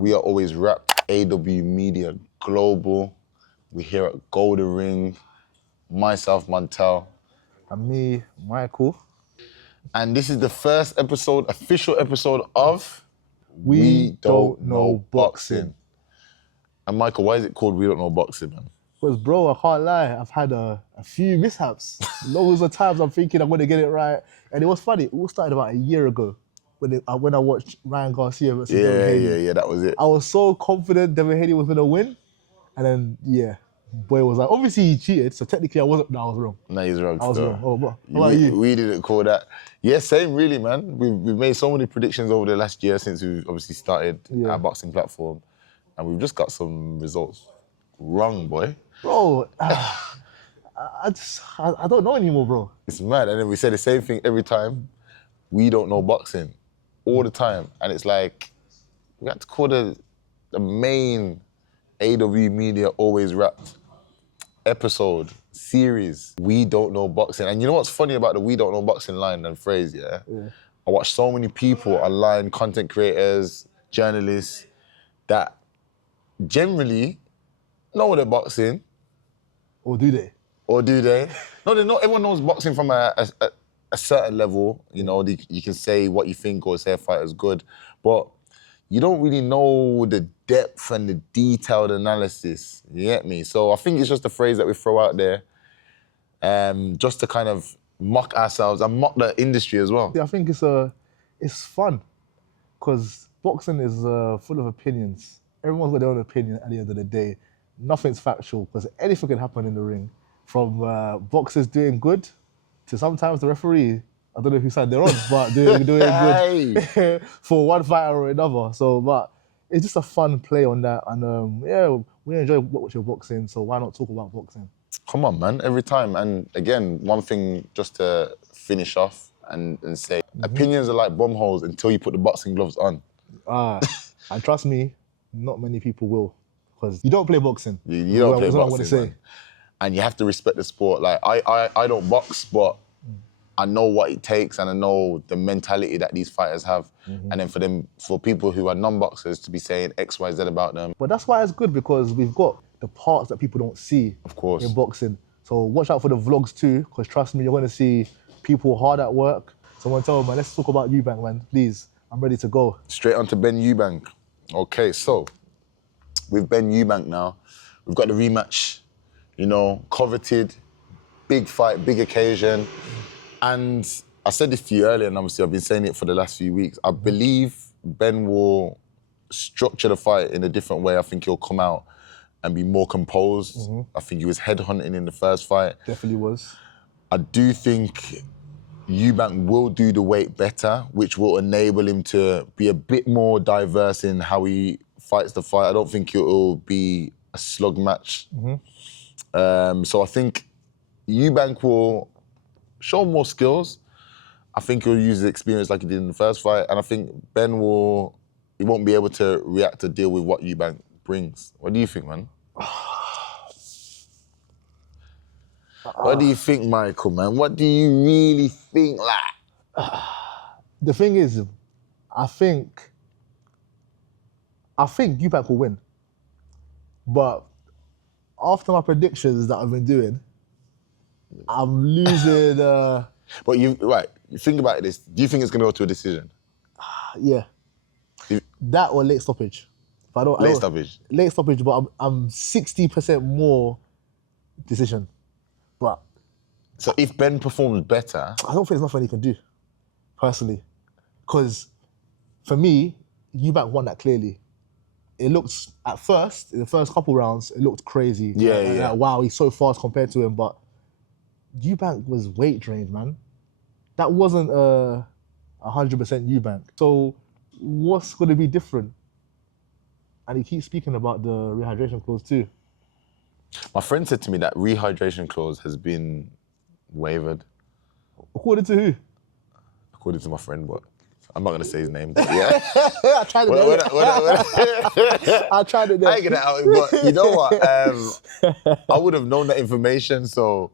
We are always wrapped. AW Media Global. We're here at Golden Ring. Myself, Montel. And me, Michael. And this is the first episode, official episode of We Don't Know Boxing. And Michael, why is it called We Don't Know Boxing, man? Because, bro, I can't lie, I've had a few mishaps. Loads of times I'm thinking I'm going to get it right. And it was funny, it all started about a year ago when I watched Ryan Garcia versus Devin Haney. Yeah, that was it. I was so confident Devin Haney was going to win. And then, yeah, boy was like, obviously he cheated, so technically I was wrong. No, he's wrong. I was still. wrong. Oh, bro, how about you? We didn't call that. Yeah, same really, man. We've made so many predictions over the last year since we've obviously started our boxing platform. And we've just got some results wrong, boy. Bro, I don't know anymore, bro. It's mad. And then we say the same thing every time. We don't know boxing. All the time. And it's like, we had to call the main AW Media Always Wrapped episode, series, We Don't Know Boxing. And you know what's funny about the We Don't Know Boxing line and phrase, yeah? I watch so many people online, content creators, journalists, that generally know they're boxing. Or do they? Or do they? No, they know. Everyone knows boxing from a certain level. You know, you can say what you think or say a fighter's good, but you don't really know the depth and the detailed analysis. You get me? So I think it's just a phrase that we throw out there, just to kind of mock ourselves and mock the industry as well. Yeah, I think it's fun, because boxing is full of opinions. Everyone's got their own opinion at the end of the day. Nothing's factual, because anything can happen in the ring. From boxers doing good to sometimes the referee, I don't know whose side they're on, but doing good for one fighter or another. So, but it's just a fun play on that. And yeah, we enjoy watching boxing, so why not talk about boxing? Come on, man, every time. And again, one thing just to finish off and say, opinions are like bomb holes until you put the boxing gloves on. And trust me, not many people will, because you don't play boxing. You don't play boxing, what I'm gonna say. Man. And you have to respect the sport. Like, I don't box, but I know what it takes and I know the mentality that these fighters have. And then for people who are non-boxers to be saying X, Y, Z about them. But that's why it's good, because we've got the parts that people don't see in boxing. So watch out for the vlogs too, because trust me, you're gonna see people hard at work. So I'm telling man, let's talk about Eubank, man, please. I'm ready to go. Straight on to Benn Eubank. Okay, so with Benn Eubank now, we've got the rematch, you know, coveted, big fight, big occasion. And I said this to you earlier, and obviously I've been saying it for the last few weeks. I believe Benn will structure the fight in a different way. I think he'll come out and be more composed. I think he was headhunting in the first fight. Definitely was. I do think Eubank will do the weight better, which will enable him to be a bit more diverse in how he fights the fight. I don't think it will be a slug match. So I think Eubank will show more skills. I think he'll use his experience like he did in the first fight. And I think Benn he won't be able to react to deal with what Eubank brings. What do you think, man? What do you think, Michael, man? What do you really think, like? The thing is, I think Eubank will win. But after my predictions that I've been doing, I'm losing. But you think about this. Do you think it's going to go to a decision? Yeah. That or late stoppage. Late stoppage? Late stoppage, but I'm 60% more decision. But so if Benn performs better, I don't think there's nothing he can do, personally. Because for me, Eubank won that clearly. It looked, at first, in the first couple rounds, it looked crazy. Yeah. Like, wow, he's so fast compared to him, but Eubank was weight drained, man. That wasn't 100% Eubank. So what's going to be different? And he keeps speaking about the rehydration clause too. My friend said to me that rehydration clause has been waived. According to who? According to my friend, but I'm not going to say his name. But yeah. I tried it. I tried it. I ain't going to out him, but you know what? I would have known that information, so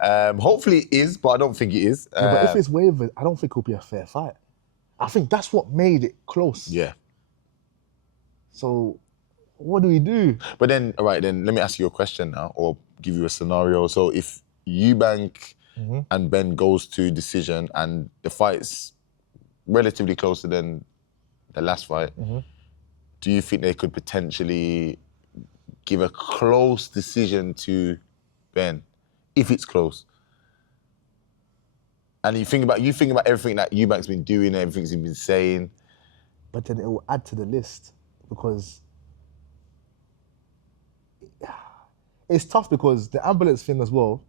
hopefully it is, but I don't think it is. Yeah, but if it's waived, I don't think it'll be a fair fight. I think that's what made it close. Yeah. So what do we do? But then, all right, then let me ask you a question now, or give you a scenario. So if Eubank and Benn goes to decision and the fight's relatively closer than the last fight, do you think they could potentially give a close decision to Benn, if it's close? And you think about everything that Eubank's been doing, everything he's been saying. But then it will add to the list because it's tough because the ambulance thing as well,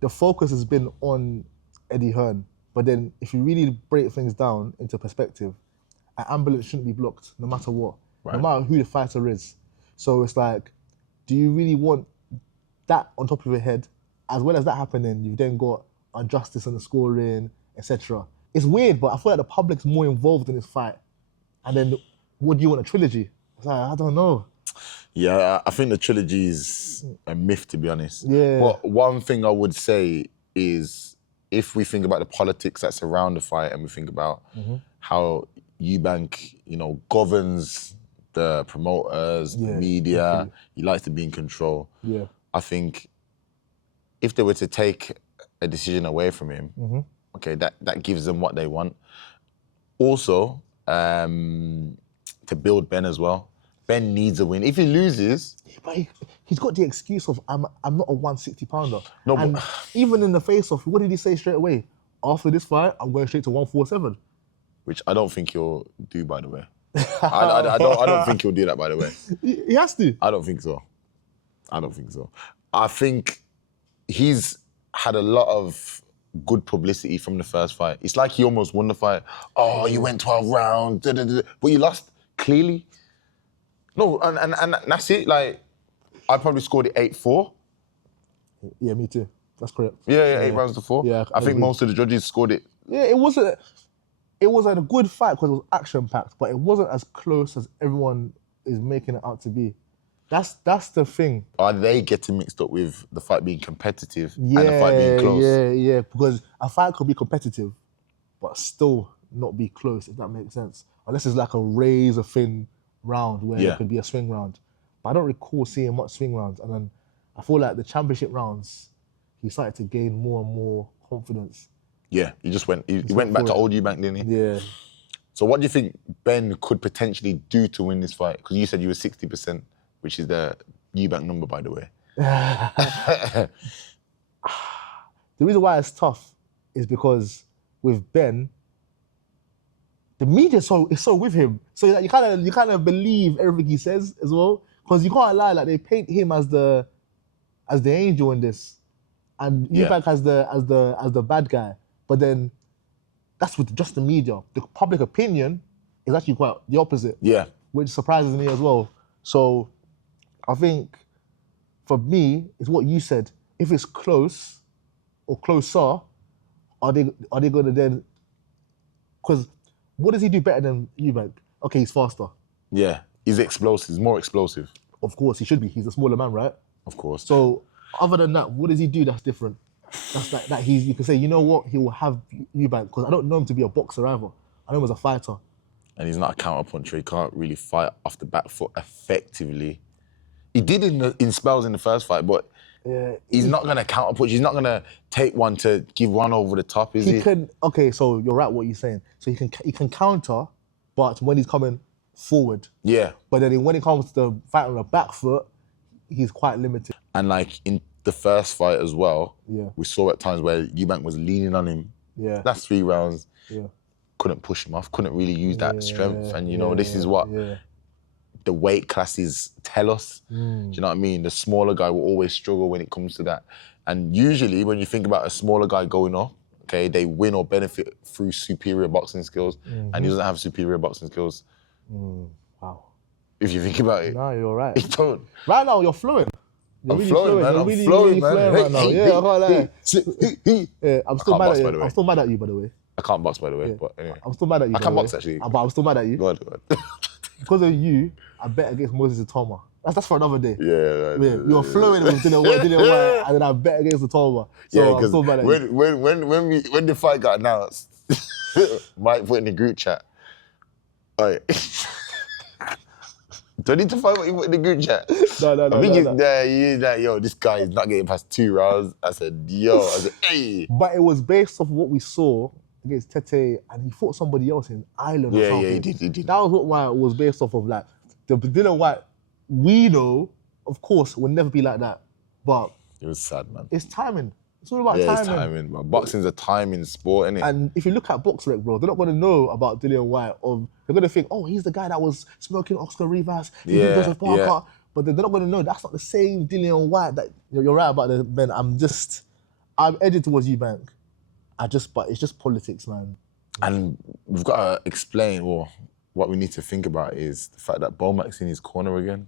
the focus has been on Eddie Hearn. But then if you really break things down into perspective, an ambulance shouldn't be blocked no matter what, no matter who the fighter is. So it's like, do you really want that on top of your head? As well as that happening, you've then got injustice in the scoring, etc. It's weird, but I feel like the public's more involved in this fight. And then, what do you want, a trilogy? It's like, I don't know. Yeah, I think the trilogy is a myth, to be honest. Yeah. But one thing I would say is, if we think about the politics that surround the fight and we think about how Eubank, governs the promoters, the media, definitely. He likes to be in control. Yeah. I think if they were to take a decision away from him, okay, that gives them what they want. Also, to build Benn as well. Benn needs a win. If he loses... But he's got the excuse of, I'm not a 160-pounder. No, and even in the face-off, what did he say straight away? After this fight, I'm going straight to 147. Which I don't think he'll do, by the way. I don't think he'll do that, by the way. He has to. I don't think so. I think he's had a lot of good publicity from the first fight. It's like he almost won the fight. Oh, you went 12 rounds, but you lost clearly. No, and that's it. Like, I probably scored it 8-4. Yeah, me too. That's correct. Yeah, 8 rounds to 4. Yeah, I think most of the judges scored it. Yeah, it was a good fight because it was action-packed, but it wasn't as close as everyone is making it out to be. That's the thing. Are they getting mixed up with the fight being competitive and the fight being close? Yeah, because a fight could be competitive, but still not be close, if that makes sense. Unless it's like a razor-thin round where it could be a swing round. But I don't recall seeing much swing rounds. And then I feel like the championship rounds, he started to gain more and more confidence. Yeah, he went back to old Eubank, didn't he? Yeah. So what do you think Benn could potentially do to win this fight? Because you said you were 60%, which is the Eubank number, by the way. The reason why it's tough is because with Benn, the media is so with him. So like, you kind of believe everything he says as well. Because you can't lie, like they paint him as the angel in this. And Eubank as the bad guy. But then that's with just the media. The public opinion is actually quite the opposite. Yeah. Which surprises me as well. So I think for me, it's what you said. If it's close or closer, are they going to then... Because what does he do better than Eubank? Okay, he's faster. Yeah, he's explosive. He's more explosive. Of course, he should be. He's a smaller man, right? Of course. So other than that, what does he do that's different? That's like that you can say, you know what, he will have Eubank, because I don't know him to be a boxer either. I know him as a fighter. And he's not a counter-puncher. He can't really fight off the back foot effectively. He did in spells in the first fight, but he's not going to counter-punch. He's not going to take one to give one over the top, is he? Okay, so you're right what you're saying. So he can counter, but when he's coming forward. Yeah. But then when it comes to fighting on the back foot, he's quite limited. And like in the first fight as well, we saw at times where Eubank was leaning on him. Yeah. That's 3 rounds. Yeah. Couldn't push him off, couldn't really use that strength. And this is what the weight classes tell us. Do you know what I mean? The smaller guy will always struggle when it comes to that. And usually when you think about a smaller guy going up, okay, they win or benefit through superior boxing skills. And he doesn't have superior boxing skills. Wow. If you think about it. No, you're right. You don't. Right now, you're flowing. I'm flowing, man. I'm flowing, man. Right now. Yeah, I can't lie. I'm still mad at you. I'm still mad at you, by the way. I can't box, by the way, but anyway. I'm still mad at you. I can box, actually. But I'm still mad at you. Go on. Because of you, I bet against Moses and Toma. That's for another day. Yeah. You're flowing with didn't work, and then I bet against the Toma. So I'm still mad at you. When the fight got announced, Mike put in the group chat, Do I need to find what you put in the group chat? No. I think you're like, yo, this guy is not getting past 2 rounds. I said, hey. But it was based off what we saw against Tete, and he fought somebody else in Ireland or something. Yeah, he did. That was why it was based off of. Like, the Dylan White, we know, of course, will never be like that. But it was sad, man. it's timing. It's all about timing. Yeah, it's timing, man. Boxing's a timing sport, innit? And if you look at BoxRec, bro, they're not going to know about Dillian White. They're going to think, oh, he's the guy that was smoking Oscar Rivas. He did Joseph Parker. Yeah. But they're not going to know that's not the same Dillian White. That you're right about the Ben. I'm edging towards Eubank. But it's just politics, man. And we've got to explain, or what we need to think about is the fact that Bomac's in his corner again.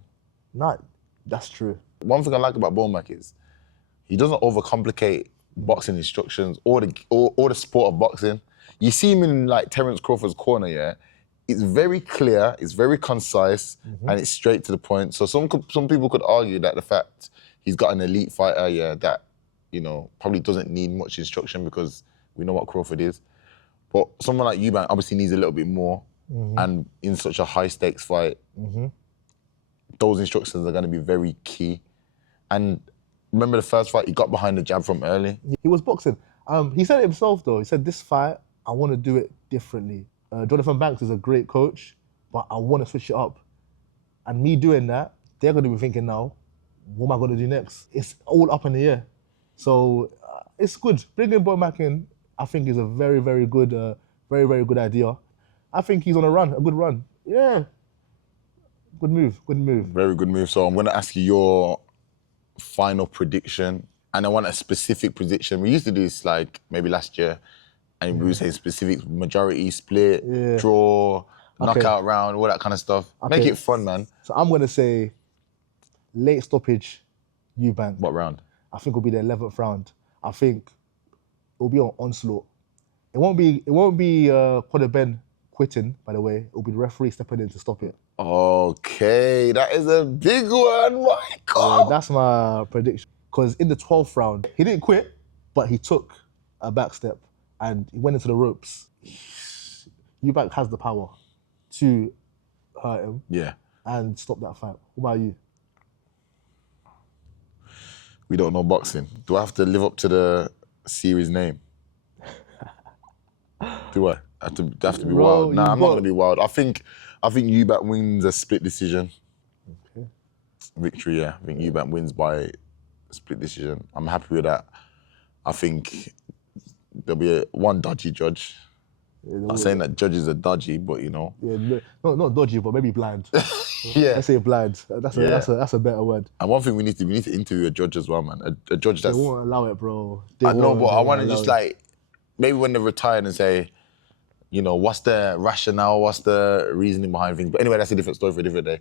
No, that's true. One thing I like about Bomac is he doesn't overcomplicate boxing instructions or the sport of boxing. You see him in like Terence Crawford's corner, yeah? It's very clear, it's very concise, and it's straight to the point. So some people could argue that the fact he's got an elite fighter, yeah, that, you know, probably doesn't need much instruction because we know what Crawford is. But someone like Eubank obviously needs a little bit more, and in such a high stakes fight, those instructions are going to be very key. And remember the first fight, he got behind the jab from early. He was boxing. He said it himself though. He said, this fight, I want to do it differently. Jonathan Banks is a great coach, but I want to switch it up. And me doing that, they're going to be thinking now, what am I going to do next? It's all up in the air. So it's good. Bringing Bomac in, I think is a very, very good, very good idea. I think he's on a good run. Yeah. Good move. Very good move. So I'm going to ask you your final prediction, and I want a specific prediction. We used to do this like maybe last year, and we would say specific majority, split, draw, knockout round, all that kind of stuff. Okay. Make it fun, man. So I'm going to say late stoppage, Eubank. What round? I think it'll be the 11th round. I think it'll be on onslaught. It won't be Benn quitting, by the way. It'll be the referee stepping in to stop it. Okay, that is a big one, Michael. That's my prediction. Because in the 12th round, he didn't quit, but he took a back step and he went into the ropes. Eubank has the power to hurt him and stop that fight. What about you? We don't know boxing. Do I have to live up to the series name? Do I? I have to be wild. Nah, I'm not gonna be wild. I think Eubank wins a split decision. Okay. Victory, yeah. I think Eubank wins by split decision. I'm happy with that. I think there'll be one dodgy judge. Yeah, not saying that judges are dodgy, but you know. Yeah, not dodgy, but maybe blind. Yeah. Let's say blind. That's a better word. And one thing we need to interview a judge as well, man. A judge that's. They won't allow it, bro. I know, but I want to just like maybe when they're retired and say, you know, what's the rationale, what's the reasoning behind things. But anyway, that's a different story for a different day.